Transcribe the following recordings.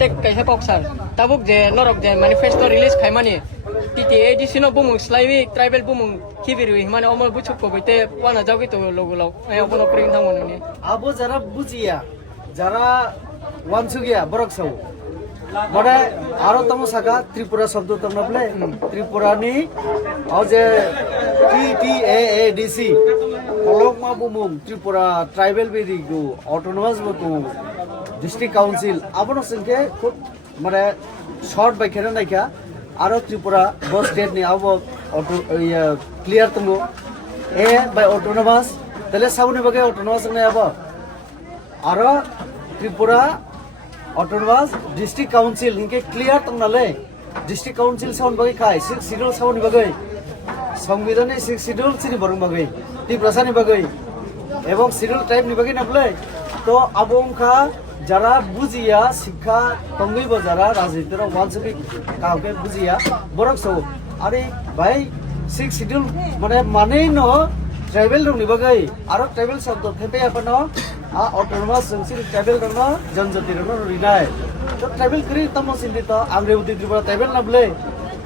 tek kaisa poksar tabuk je norok je manifesto release khaimani TTADC no bumung slaiwi tribal bumung kibirwi মানে অমর বুছুক কইতে ওয়ানা যাওগি তো লগলাও এই upon প্রিং থামনি আবো যারা বুঝিয়া যারা ওয়ানসুগিয়া বরকসাও মানে আরো তম সাকা ত্রিপুরা শব্দ তোমরা বলে ত্রিপুরানি ও যে TTAADC কলমা বুমুং ত্রিপুরা ট্রাইবেল বেদিগু অটোনমাস বতু ডিস্ট্রিক্ট কাউন্সিল আবনো সংখ্যা খুব মানে শর্ট বাইখানা নাইকা আরো ত্রিপুরা বস স্টেট নি আবো অটো ক্লিয়ার তঙ্গো এ বাই অটোনমাস তাহলে সাউনি বাগে অটোনমাস নাই আবো আরো ত্রিপুরা অটোনমাস ডিস্ট্রিক্ট কাউন্সিল হিংকে ক্লিয়ার তংনালে ডিস্ট্রিক্ট কাউন্সিল সাউন বাগে খাই 6 শিডিউল সাউনি বাগে সংবিধানে 6 শিডিউল চিনি বরং বাগে ত্রিপুরাসানি বাগে এবং শিডিউল টাইপ নি বাগে নাবলে তো আবংখা যারা বুঝিয়া শিক্ষা তঙ্গইব যারা রাজনীতির ওয়ানসবি কাউকে বুঝিয়া বরক সব আরে ভাই 6 শিডিউল মানেই ন ট্রাইবেল রং নি বাগে আর ট্রাইবেল শব্দ থেপে আপন অটোনমাস সংসিল ট্রাইবেল রং জনজাতি রং রিনাই তো ট্রাইবেল করি তম সিন্দিত আংরে উদি ত্রিপুরা ট্রাইবেল নাবলে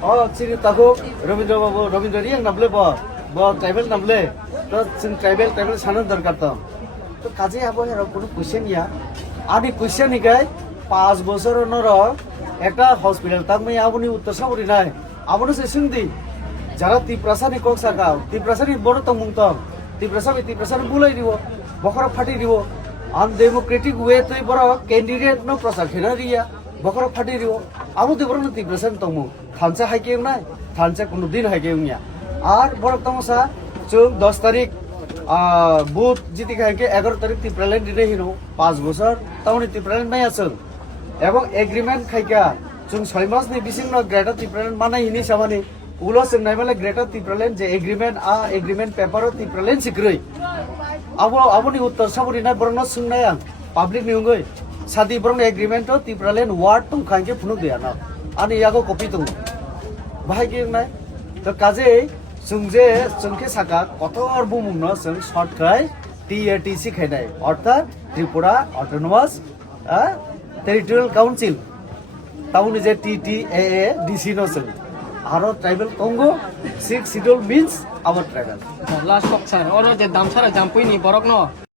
ও সিরি তাকো রবীন্দ্র বাবু রবীন্দ্র রিয়াং নাবলে ব ট্রাইবেল নাবলে তো সিন ট্রাইবেল সানার দরকার তো কাজে আবো এর কোনো কোশ্চেন ইয়া আমি কোশ্চেন নিকাই 5 বছর নর একটা হসপিটাল তাক মই আবনি উত্তর সাবরি নাই আবনো সে সিন্ধি যারা ত্রিপ্রাসানি কক সাকাও ত্রিপ্রাসানি বড় তমুং তম ত্রিপ্রাসানি বুলাই দিব বখর ফাটি দিব আনডেমোক্রেটিক ওয়ে তৈ বড় ক্যান্ডিডেট ন প্রচার খেনা রিয়া বখর ফাটি দিব আবো তে বড় ত্রিপ্রাসানি তমু থানসা হাইকে নাই থানসা কোনো দিন হাইকে নিয়া আর বড় তমসা চুং 10 তারিখ বুথ জিতি খাইকে 11 তারিখ ত্রিপ্রালেন দিনে হিনো 5 বছর তাহলে ত্রিপ্রালেন নাই আছে এবং এগ্রিমেন্ট খাইকা চুং 6 মাস নি বিসিং গ্রেটার ত্রিপ্রালেন মানাই হিনি সামানি উলো সং নাই মানে গ্রেটার ত্রিপ্রালেন যে এগ্রিমেন্ট পেপার ত্রিপ্রালেন সিগ্রই আবনি উত্তর সাবরি না বরং সুংনাই আং পাবলিক নিউঙ্গই সাদি বরং এগ্রিমেন্ট ত্রিপ্রালেন ওয়ার্ড তুম খাইকে ফুনুক দিয়া না আনি ইয়াগো কপি তুম ভাই কি নাই তো কাজে সুংজে সুংকে সাকা কতর বুমুং ন সুং শর্টকাই TATC খাইনাই অর্থাৎ ত্রিপুরা অটোনমাস টেরিটোরিয়াল কাউন্সিল তাউনি যে TTAADC ন সুং আরো ট্রাইবেল কঙ্গো 6 schedule means our tribal last পকসার ওর যে দামসারা জাম্পুইনি বরক ন